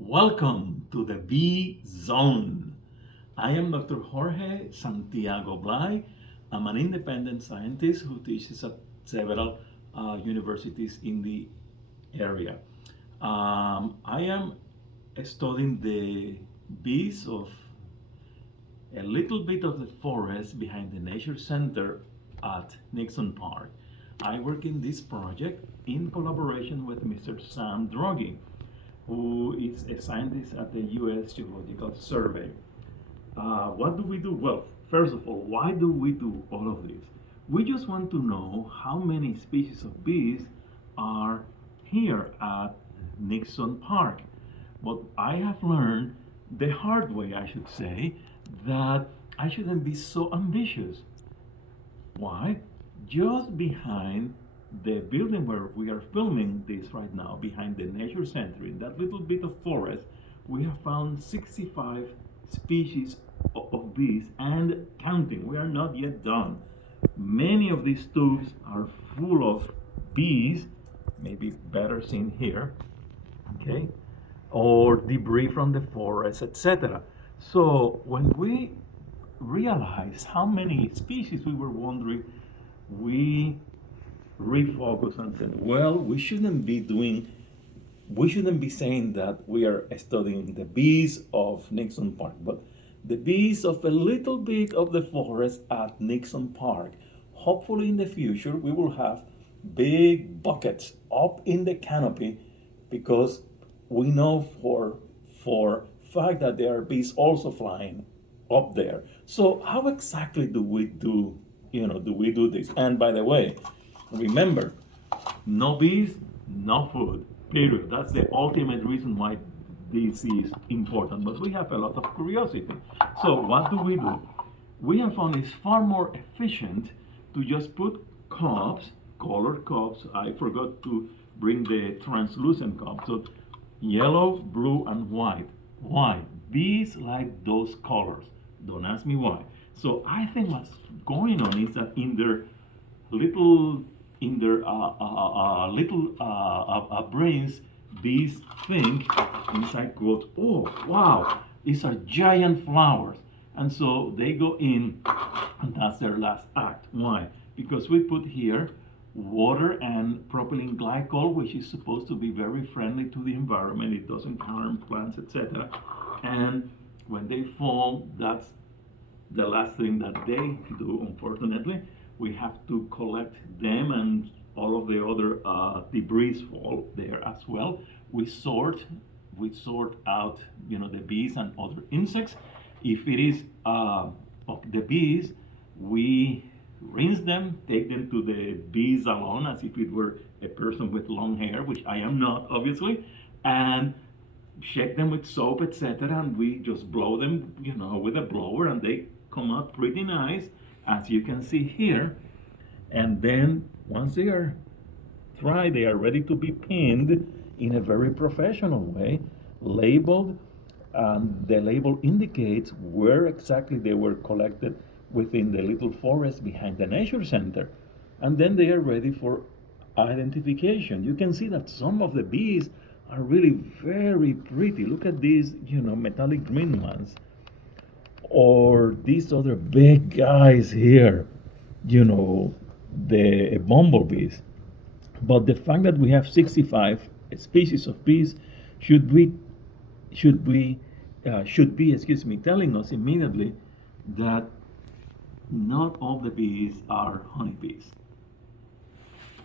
Welcome to the Bee Zone. I am Dr. Jorge Santiago-Blay. I'm an independent scientist who teaches at several universities in the area. I am studying the bees of a little bit of the forest behind the Nature Center at Nixon Park. I work in this project in collaboration with Mr. Sam Drogi, who is a scientist at the U.S. Geological Survey. What do we do? Well, first of all, why do we do all of this? We just want to know how many species of bees are here at Nixon Park. But I have learned the hard way, I should say, that I shouldn't be so ambitious. Why? Just behind the building where we are filming this right now, behind the Nature Center, in that little bit of forest, we have found 65 species of bees and counting. We are not yet done. Many of these tubes are full of bees, maybe better seen here, okay, or debris from the forest, etc. So when we realized how many species we were wondering, we refocus and said, well, we shouldn't be saying that we are studying the bees of Nixon Park, but the bees of a little bit of the forest at Nixon Park. Hopefully in the future we will have big buckets up in the canopy, because we know for fact that there are bees also flying up there. So how exactly do we do this? And by the way, remember, no bees, no food, period. That's the ultimate reason why this is important. But we have a lot of curiosity. So what do? We have found it's far more efficient to just put cups, colored cups. I forgot to bring the translucent cups. So yellow, blue, and white. Why? Bees like those colors. Don't ask me why. So I think what's going on is that in their little brains, these think inside quote, oh wow, these are giant flowers, and so they go in, and that's their last act. Why? Because we put here water and propylene glycol, which is supposed to be very friendly to the environment. It doesn't harm plants, etc. And when they fall, that's the last thing that they do, unfortunately. We have to collect them, and all of the other debris fall there as well. We sort out, the bees and other insects. If it is of the bees, we rinse them, take them to the bee salon as if it were a person with long hair, which I am not, obviously, and shake them with soap, etc. And we just blow them, with a blower, and they come out pretty nice, as you can see here. And then once they are dry, they are ready to be pinned in a very professional way, labeled, and the label indicates where exactly they were collected within the little forest behind the Nature Center. And then they are ready for identification. You can see that some of the bees are really very pretty. Look at these, metallic green ones. Or these other big guys here, the bumblebees. But the fact that we have 65 species of bees should be, telling us immediately that not all the bees are honeybees.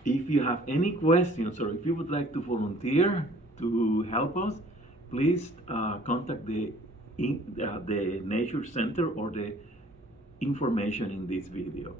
If you have any questions, or if you would like to volunteer to help us, please contact the Nature Center or the information in this video.